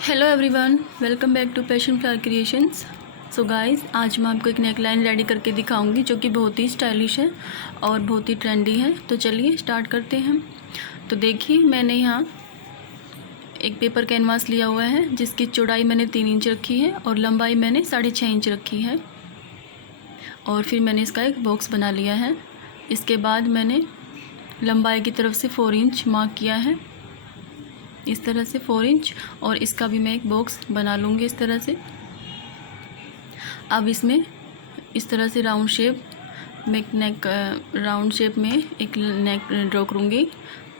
Hello everyone, welcome back to Passion Flower Creations. So guys, आज मैं आपको एक नेकलाइन रेडी करके दिखाऊंगी जो कि बहुत ही स्टाइलिश है और बहुत ही ट्रेंडी है। तो चलिए स्टार्ट करते हैं। तो देखिए, मैंने यहाँ एक पेपर कैनवास लिया हुआ है जिसकी चौड़ाई मैंने 3 इंच रखी है और लंबाई मैंने 6.5 इंच रखी है। और फिर मैंने इसका एक बॉक्स बना लिया है। इसके बाद मैंने लंबाई की तरफ से 4 इंच मार्क किया है, इस तरह से 4 इंच। और इसका भी मैं एक बॉक्स बना लूँगी इस तरह से। अब इसमें इस तरह से राउंड शेप में एक नेक ड्रॉ करूँगी।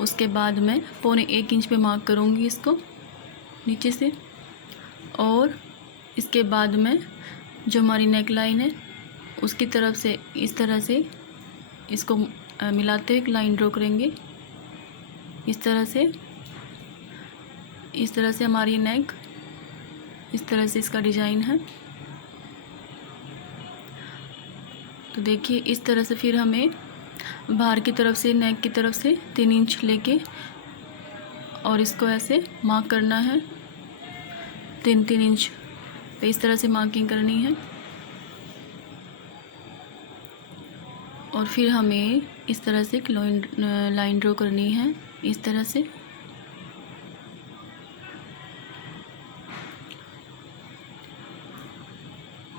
उसके बाद मैं 1.25 इंच पे मार्क करूँगी इसको नीचे से। और इसके बाद मैं जो हमारी नेक लाइन है उसकी तरफ से इस तरह से इसको मिलाते हुए एक लाइन ड्रॉ करेंगे। इस तरह से हमारी नेक, इस तरह से इसका डिज़ाइन है। तो देखिए, इस तरह से फिर हमें बाहर की तरफ से नेक की तरफ से 3 इंच लेके और इसको ऐसे मार्क करना है 3-3 इंच पे, इस तरह से मार्किंग करनी है। और फिर हमें इस तरह से एक लाइन ड्रॉ करनी है इस तरह से।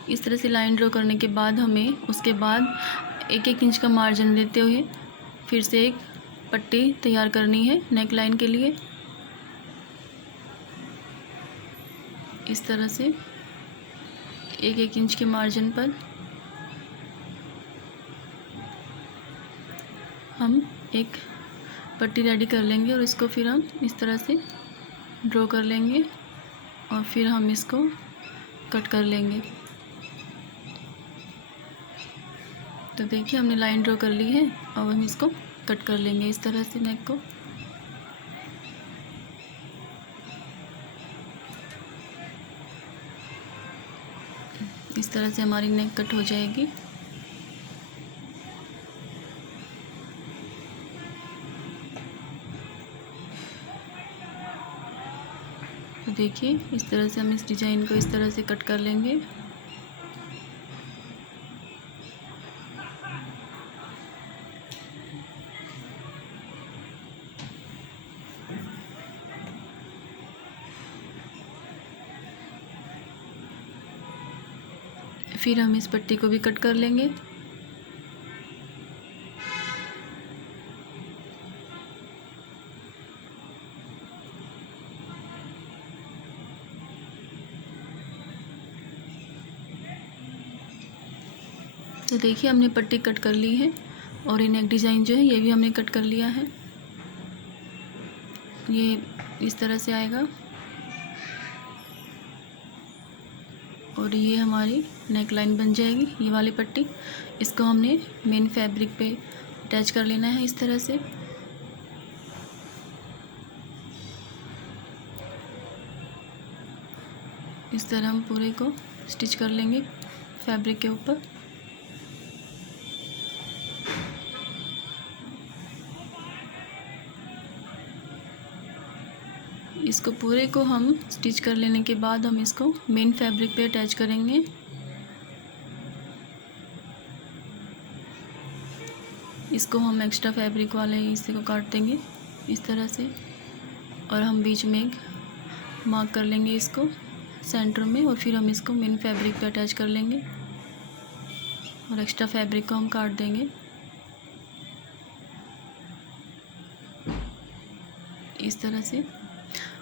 इस तरह से लाइन ड्रॉ करने के बाद हमें उसके बाद 1-1 इंच का मार्जिन देते हुए फिर से एक पट्टी तैयार करनी है नेक लाइन के लिए। इस तरह से 1-1 इंच के मार्जिन पर हम एक पट्टी रेडी कर लेंगे और इसको फिर हम इस तरह से ड्रॉ कर लेंगे और फिर हम इसको कट कर लेंगे। तो देखिए, हमने लाइन ड्रॉ कर ली है। अब हम इसको कट कर लेंगे इस तरह से नेक को। इस तरह से हमारी नेक कट हो जाएगी। तो देखिए, इस तरह से हम इस डिज़ाइन को इस तरह से कट कर लेंगे। फिर हम इस पट्टी को भी कट कर लेंगे। तो देखिए, हमने पट्टी कट कर ली है और ये नेक डिज़ाइन जो है ये भी हमने कट कर लिया है। ये इस तरह से आएगा और ये हमारी नेक लाइन बन जाएगी। ये वाली पट्टी, इसको हमने मेन फैब्रिक पे अटैच कर लेना है इस तरह से। इस तरह हम पूरे को स्टिच कर लेंगे फैब्रिक के ऊपर। इसको पूरे को हम स्टिच कर लेने के बाद हम इसको मेन फैब्रिक पे अटैच करेंगे। इसको हम एक्स्ट्रा फैब्रिक वाले हिस्से को काट देंगे इस तरह से और हम बीच में एक मार्क कर लेंगे इसको सेंटर में। और फिर हम इसको मेन फैब्रिक पे अटैच कर लेंगे और एक्स्ट्रा फैब्रिक को हम काट देंगे इस तरह से।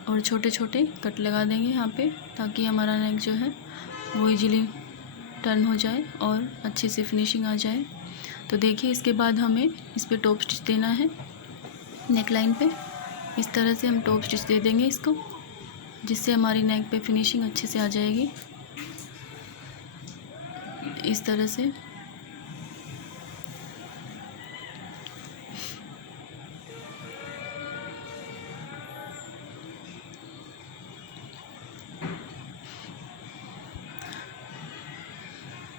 और छोटे छोटे कट लगा देंगे यहाँ पे ताकि हमारा नेक जो है वो इजीली टर्न हो जाए और अच्छी सी फिनिशिंग आ जाए। तो देखिए, इसके बाद हमें इस पे टॉप स्टिच देना है नेक लाइन पे। इस तरह से हम टॉप स्टिच दे देंगे इसको, जिससे हमारी नेक पे फिनिशिंग अच्छे से आ जाएगी इस तरह से।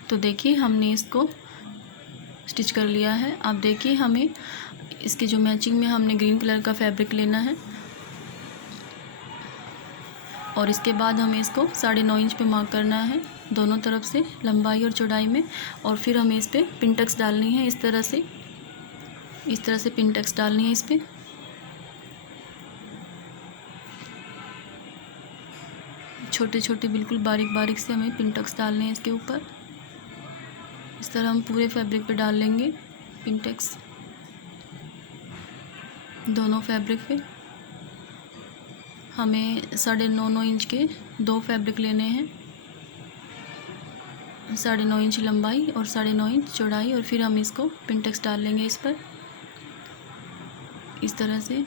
तो देखिए, हमने इसको स्टिच कर लिया है। अब देखिए, हमें इसके जो मैचिंग में हमने ग्रीन कलर का फैब्रिक लेना है। और इसके बाद हमें इसको 9.5 इंच पे मार्क करना है दोनों तरफ से, लंबाई और चौड़ाई में। और फिर हमें इस पर पिन टक्स डालनी है इस तरह से पिन टक्स डालनी है इस पर। छोटे छोटे बिल्कुल बारीक बारीक से हमें पिन टक्स डालने हैं इसके ऊपर। इस तरह हम पूरे फैब्रिक पे डाल लेंगे पिन टक्स, दोनों फैब्रिक पे। हमें 9.5 इंच के 2 फैब्रिक लेने हैं, 9.5 इंच लंबाई और 9.5 इंच चौड़ाई। और फिर हम इसको पिन टक्स डाल लेंगे इस पर इस तरह से।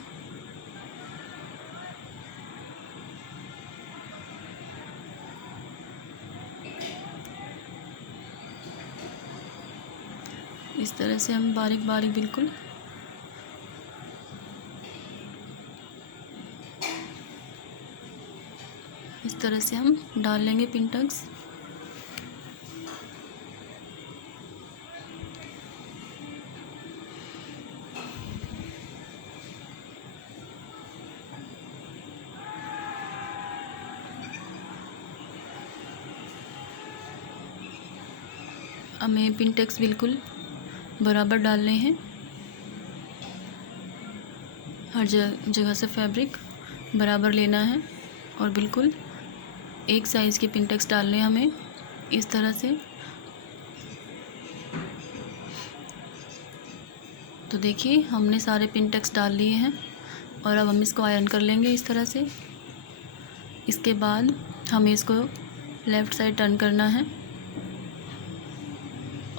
इस तरह से हम बारीक बारीक बिल्कुल इस तरह से हम डाल लेंगे पिन टक्स। हमें पिन टक्स बिल्कुल बराबर डालने हैं, हर जगह से फैब्रिक बराबर लेना है और बिल्कुल एक साइज़ के पिन टक्स डालने हैं हमें इस तरह से। तो देखिए हमने सारे पिन टक्स डाल लिए हैं और अब हम इसको आयरन कर लेंगे इस तरह से। इसके बाद हमें इसको लेफ़्ट साइड टर्न करना है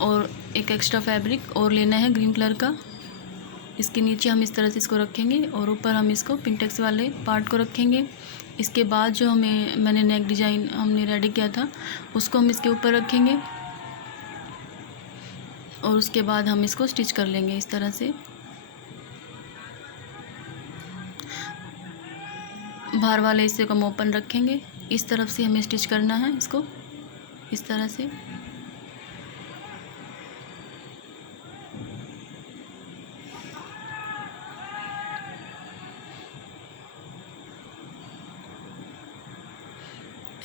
और एक एक्स्ट्रा फैब्रिक और लेना है ग्रीन कलर का। इसके नीचे हम इस तरह से इसको रखेंगे और ऊपर हम इसको पिन टक्स वाले पार्ट को रखेंगे। इसके बाद जो मैंने नेक डिज़ाइन हमने रेडी किया था उसको हम इसके ऊपर रखेंगे और उसके बाद हम इसको स्टिच कर लेंगे इस तरह से। बाहर वाले हिस्से को हम ओपन रखेंगे, इस तरफ से हमें स्टिच करना है इसको इस तरह से।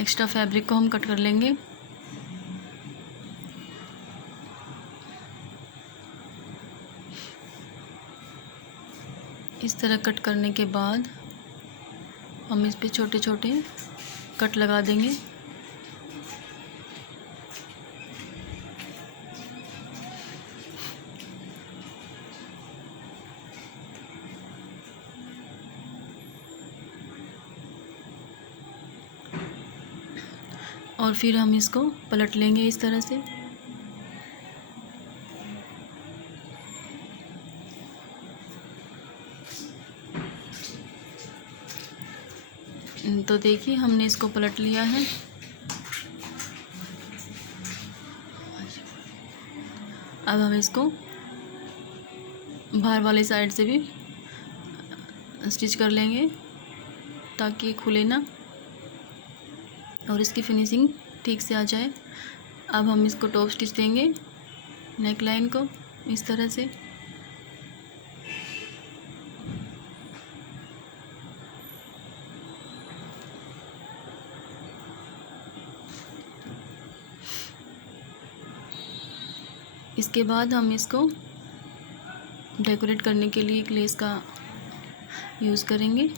एक्स्ट्रा फैब्रिक को हम कट कर लेंगे। इस तरह कट करने के बाद हम इस पे छोटे छोटे कट लगा देंगे। और फिर हम इसको पलट लेंगे इस तरह से। तो देखिए हमने इसको पलट लिया है। अब हम इसको बाहर वाली साइड से भी स्टिच कर लेंगे ताकि ये खुले ना और इसकी फिनिशिंग ठीक से आ जाए। अब हम इसको टॉप स्टिच देंगे नेक लाइन को इस तरह से। इसके बाद हम इसको डेकोरेट करने के लिए एक लेस का यूज़ करेंगे।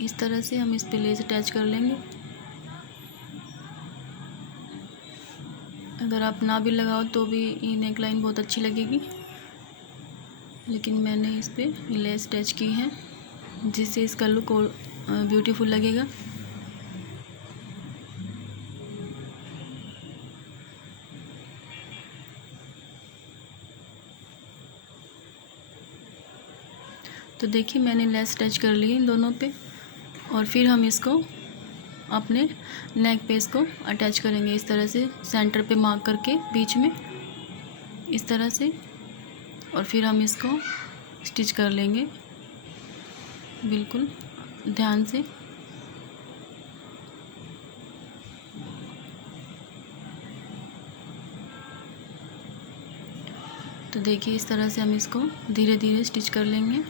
इस तरह से हम इस पे लेस अटैच कर लेंगे। अगर आप ना भी लगाओ तो भी ये नेक लाइन बहुत अच्छी लगेगी, लेकिन मैंने इस पे लेस अटैच की है जिससे इसका लुक और ब्यूटीफुल लगेगा। तो देखिए मैंने लेस अटैच कर ली इन दोनों पे और फिर हम इसको अपने नेक पे इसको अटैच करेंगे इस तरह से, सेंटर पे मार्क करके बीच में इस तरह से। और फिर हम इसको स्टिच कर लेंगे बिल्कुल ध्यान से। तो देखिए इस तरह से हम इसको धीरे धीरे स्टिच कर लेंगे।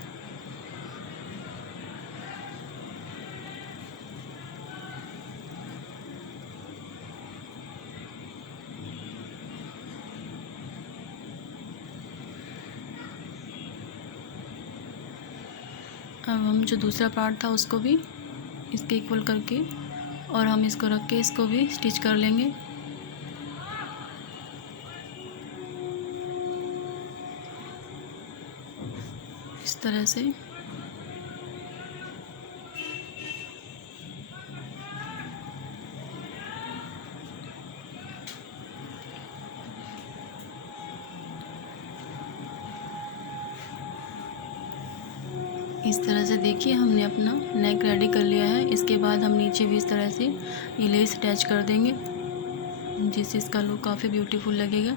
अब हम जो दूसरा पार्ट था उसको भी इसके इक्वल करके और हम इसको रख के इसको भी स्टिच कर लेंगे। इस तरह से इस तरह से देखिए हमने अपना नेक रेडी कर लिया है। इसके बाद हम नीचे भी इस तरह से ये लेस अटैच कर देंगे, जिससे इसका लुक काफ़ी ब्यूटीफुल लगेगा।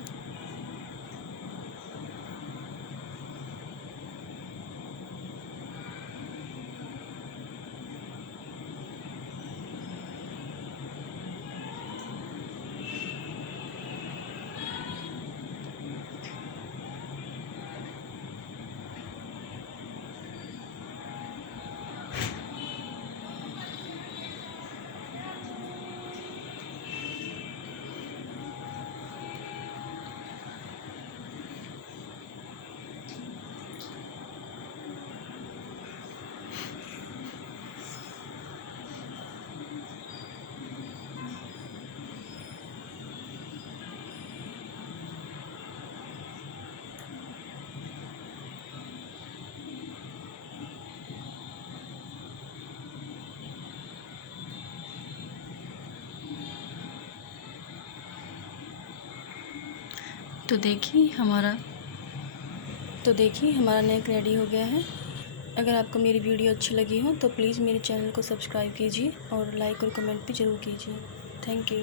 तो देखिए हमारा नेक रेडी हो गया है। अगर आपको मेरी वीडियो अच्छी लगी हो तो प्लीज़ मेरे चैनल को सब्सक्राइब कीजिए और लाइक और कमेंट भी ज़रूर कीजिए। Thank you.